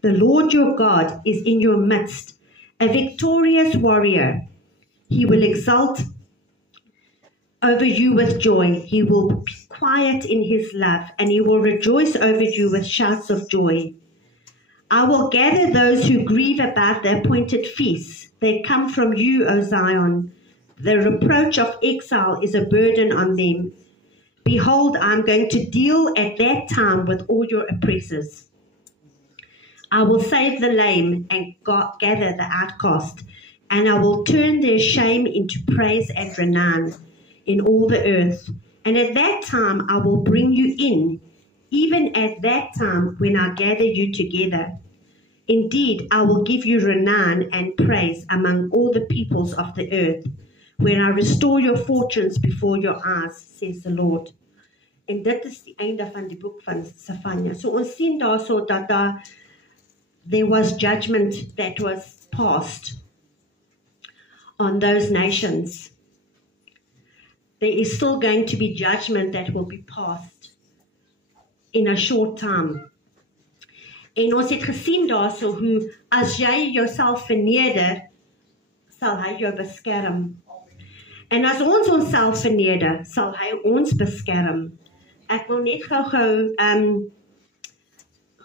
The Lord your God is in your midst, a victorious warrior. He will exult over you with joy. He will be quiet in his love, and he will rejoice over you with shouts of joy. I will gather those who grieve about the appointed feasts. They come from you, O Zion. The reproach of exile is a burden on them. Behold, I am going to deal at that time with all your oppressors. I will save the lame and gather the outcast, and I will turn their shame into praise and renown in all the earth. And at that time I will bring you in, even at that time when I gather you together. Indeed, I will give you renown and praise among all the peoples of the earth, when I restore your fortunes before your eyes, says the Lord. En dit is die einde van die boek van Sefanja. So ons sien daarso dat there was judgment that was passed on those nations. There is still going to be judgment that will be passed in a short time. En ons het gesien daarso hoe as jy jouself verneder, sal hy jou beskerm. En as ons onsself verneder, sal hy ons beskerm. Ek wil net gou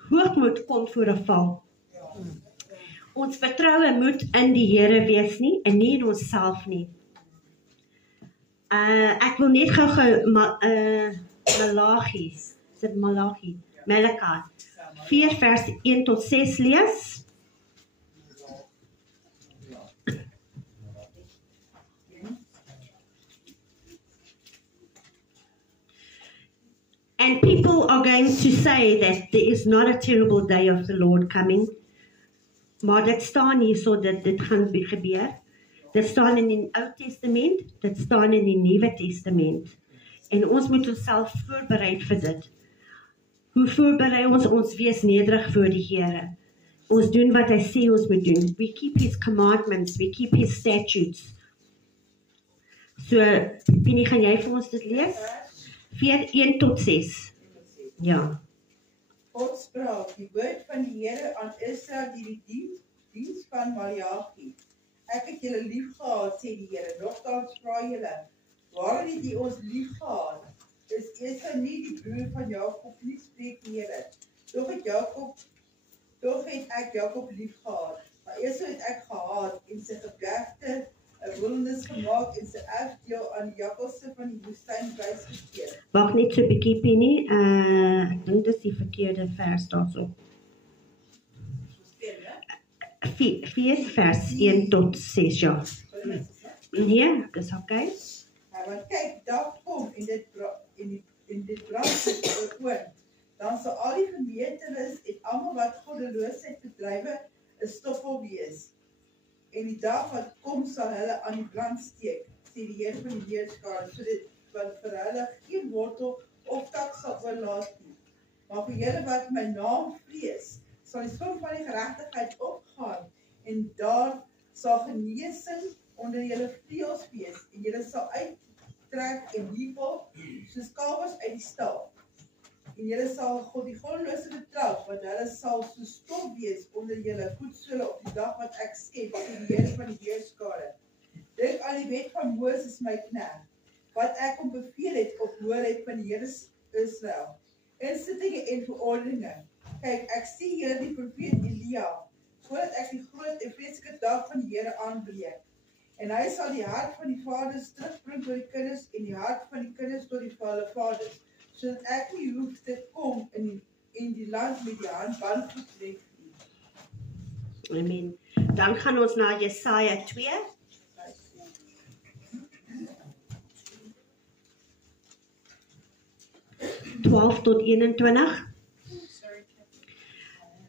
hoogmoed kom voor 'n val. Ons vertroue moet in die Here wees nie, en nie in onsself nie. Ek wil net gou Malachi, is dit Malachi? Malachi 4 vers 1 tot 6 lees. And people are going to say that there is not a terrible day of the Lord coming. Maar dit staan hier so dat dit gaan gebeur. Dit staan in die Ou Testament, dit staan in die Nuwe Testament. En ons moet onsself voorberei vir dit. Hoe voorberei ons wees nederig voor die Here. Ons doen wat hy sê ons moet doen. We keep his commandments, we keep his statutes. So, Pini, gaan jy vir ons dit lees? 4:1 tot 6. Ja. God sprak, die woord van die Here aan Israel deur die diens van Malachi. Ek het julle lief gehad, sê die Here. Nogtans vra julle, waarom het jy ons lief gehad? Is Esau nie die broer van Jakob nie, spreek die Here. Toch het ek Jakob lief gehad, maar Esau het ek gehaat en sy geblegte 'n wildernis gemaak en sy erfdeel aan die jakkalse van die woestyn prysgegee. Wag net so 'n bietjie, Penny. Ek dink dis die verkeerde vers daarso. 4 vers 1 tot 6, ja. Nee, dis okay. Want kyk, daar kom en dit brand oor. Dan sal al die gemeentes en almal wat goddeloosheid bedrywe 'n stoffel wees. En die dag wat kom sal hulle aan die brand steek, sê die Here van die Heerskare, sodat wat vir hulle geen wortel of tak sal oorlaat nie. Maar vir julle wat my naam vrees, sal die son van die geregtigheid opgaan, en daar sal genesing onder julle vleuels wees, en julle sal uittrek en wiepel, soos kalwers uit die stal. En julle sal God die goddelose betrap, want hulle sal so stof wees onder julle voetsole op die dag wat ek skep, sê die Here van die Heerskare. Dink aan die wet van Moses my knegt, wat ek hom beveel het op hoorheid van die Here Israel. Insittinge en verordeninge. Kyk, ek sien julle die profeet Elia, voordat ek die groot en vreeslike dag van die Here aanbreek. En hy sal die hart van die vaders terugbring tot die kinders, en die hart van die kinders tot die vaders, sodat ek nie hoef te kom in die land met die hand bandvoet trek nie. Amen. Dan gaan ons na Jesaja 2. (12 tot 21).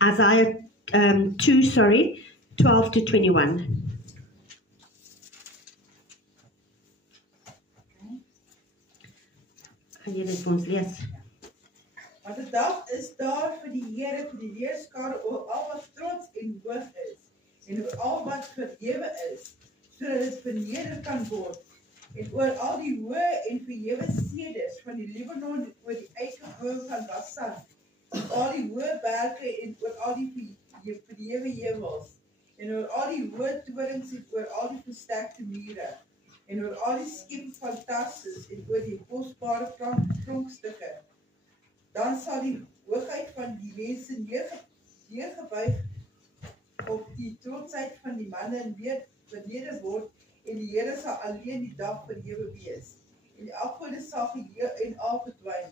Isaiah 2, 12 to 21. Gaan jy dit vir ons lees? Want 'n dag is daar vir die Here, vir die leerskare oor al wat trots en hoog is, en oor al wat verhewe is, sodat dit verneder kan word, en oor al die hoë en verhewe sedes van die Libanon, en oor die eikebome van Basan, en al die hoë berge en oor al die verhewe heuwels, en oor al die hoë torings en oor al die versterkte mure, en oor al die skepe van Tarsus en oor die kosbare pronkstukke. Dan sal die hoogheid van die mense neergebuig op die trotsheid van die manne weer verneder word, en die Here sal alleen die dag verhewe wees. En die afgode sal geheel en al verdwyn,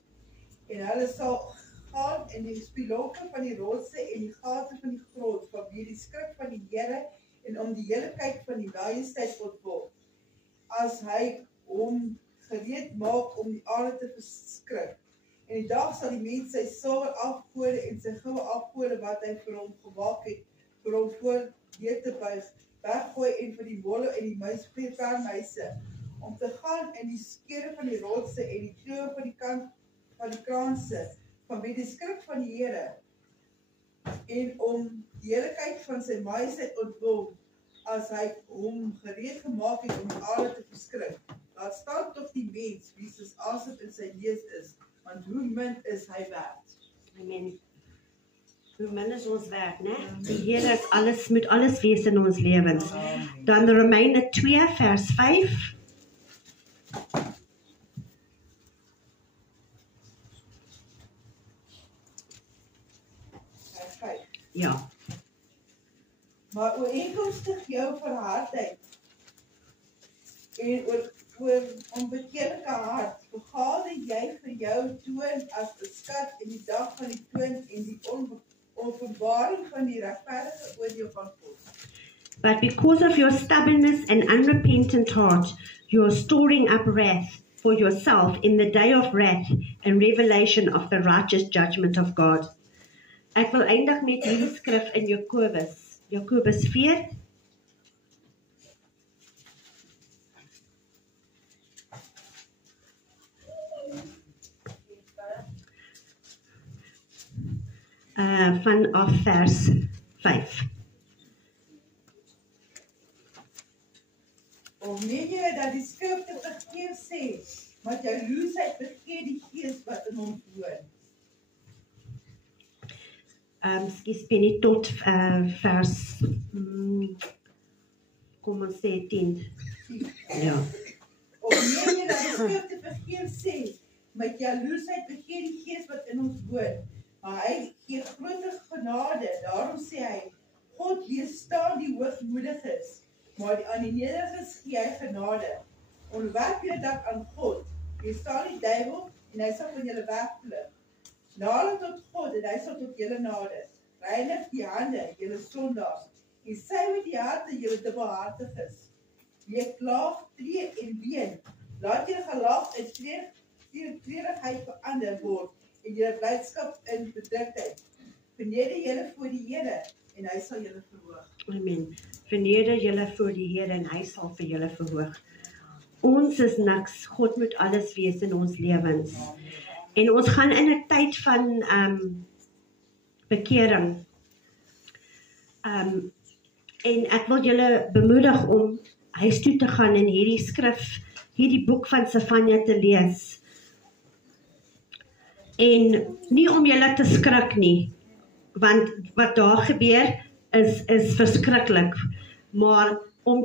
en hulle sal gaan in die spieelonke van die rotse en die gate van die grond, vanweë die skrik van die Here en om die heerlikheid van die majesteit ontwil, as hy hom gereed maak om die aarde te verskrik. En die dag sal die mens sy silwer afgode en sy goue afgode wat hy vir hom gemaak het, vir hom voor deur te buig, weggooi en vir die wolle en die muise, om te gaan in die skere van die rotse en die klowe van die kant van die kraanse, vanweë die skrik van die Here, en om die heerlikheid van sy majesteit ontwil, as hy hom gereed gemaak het om die aarde te verskrik. Laat staan tog die mens, wie soos asem in sy neus is, want hoe min is hy werd. Amen. Hoe min is ons werd, né? Die Here is alles, moet alles wees in ons lewens. Dan Romeine 2 vers 5. Vers 5. Ja. Maar ooreenkomstig jou verhardheid en oor onbekeerlike hart, vergader jy vir jou toon as 'n skat in die dag van die toon en die openbaring van die regverdige oordeel van God. But because of your stubbornness and unrepentant heart, you are storing up wrath for yourself in the day of wrath and revelation of the righteous judgment of God. Ek wil eindig met hierdie skrif in Jakobus 4. Vanaf vers 5. Of meen jy dat die skrifte verkeerd sê, want jaloesheid begeer die gees wat in hom woon? Skus, ben nie tot vers, kom ons sê 10. Ja. Of meen jy dat die skrifte verkeerd sê, met jaloesheid begeer die gees wat in ons woon? Maar hy gee groter genade, daarom sê hy, God weerstaan die hoogmoediges, maar aan die nederiges gee hy genade. Onderwerp julle dat aan God, weerstaan die duiwel en hy sal van julle wegvlug. Nader tot God en hy sal tot julle nader. Reinig die hande, julle sondaars, en sy met die harte julle dubbelhartiges. Wie klaag, tree en ween, laat julle gelaag en treurigheid verander word, en julle blydskap in bedruktheid. Verneder julle voor die Here en hy sal julle verhoog. Amen. Verneder julle voor die Here en hy sal vir julle verhoog. Ons is niks, God moet alles wees in ons lewens. En ons gaan in 'n tyd van bekering. En ek wil julle bemoedig om huis toe te gaan en hierdie skrif, hierdie boek van Sefanja te lees. En nie om julle te skrik nie, want wat daar gebeur is verskriklik, maar om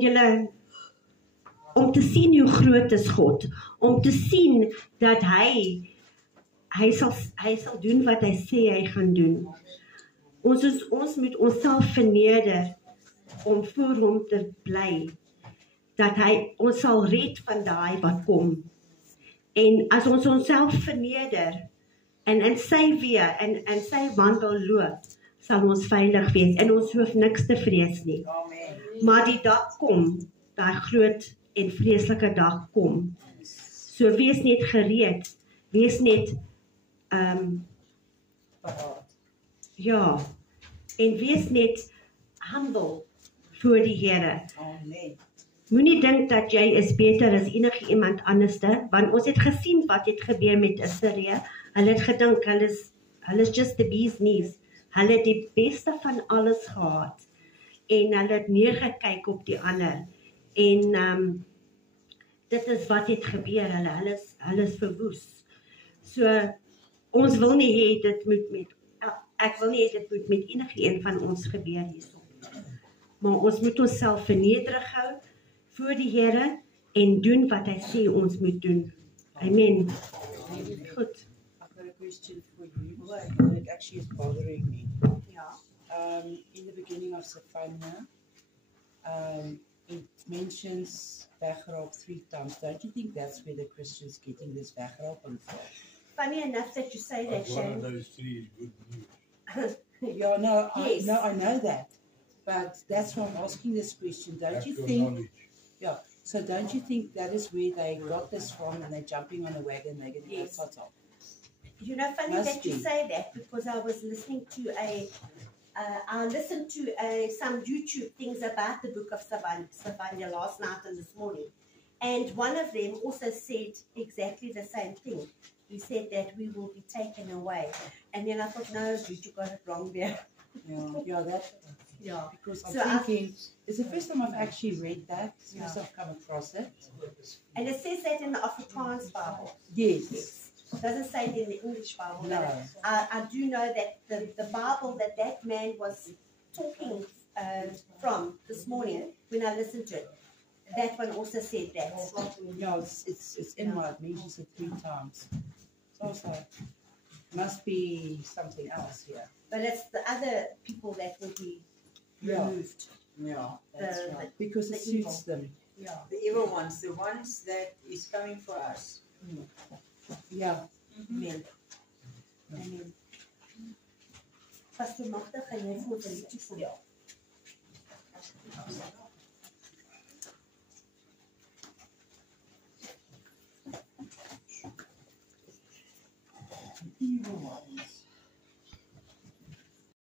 te sien hoe groot is God, om te sien dat hy sal doen wat hy sê hy gaan doen. Ons moet onsself verneder om voor hom te bly, dat hy ons sal red van daai wat kom. En as ons onsself verneder, en in sy weë en sy wandel loop, sal ons veilig wees en ons hoef niks te vrees nie. Amen. Maar die dag kom, daai groot en vreeslike dag kom. So wees net gereed, wees net ja, en wees net humble voor die Here. Amen. Moenie dink dat jy is beter as enige iemand anderste, want ons het gesien wat het gebeur met Assirië. Hulle het gedink, hulle is just the bee's knees. Hulle het die beste van alles gehad. En hulle het neergekyk op die ander. En dit is wat het gebeur, hulle is verwoes. So, ons wil nie hê dit moet ek wil nie hê dit moet met enige een van ons gebeur hierso. Maar ons moet onsself vernederig hou voor die Here en doen wat hy sê ons moet doen. Amen. Goed. I've got a question for you. Well, it actually is bothering me. Ja. In the beginning of Zephaniah, it mentions wegraap 3 times. Don't you think that's where the Christians getting this wegraap from? Funny enough that you say that, But one of Shane. those 3 is good news. Yeah, no, Yes. I know that. But that's why I'm asking this question. Don't That's you your think, knowledge. yeah, so don't you think that is where they got this from and they're jumping on a wagon, they're getting Yes. yes. Top? You know, funny Must that you be. say that because I was listening to I listened to some YouTube things about the book of Zephaniah last night and this morning. And one of them also said exactly the same thing. He said that we will be taken away. And then I thought, no, dude, you got it wrong there. Yeah, that, Yeah. because I'm So I- thinking, it's the first time I've actually read that, it's the Yeah. first time I've come across it. And it says that in the Afrikaans Bible. Yes. It doesn't say it in the English Bible. No. But I do know that the Bible that man was talking from this morning, when I listened to it, that one also said that. Yeah, it's in my, it mentions it 3 times. So I was like, must be something else here. But it's the other people that will be Yeah. removed. Ja, that's The- right. Because it The evil. suits them. Yeah. The evil ones, the ones that is coming for us. Yeah. Amen. Amen. Pastor Magda, gaan jy voor 'n liedjie sing? Evil ones.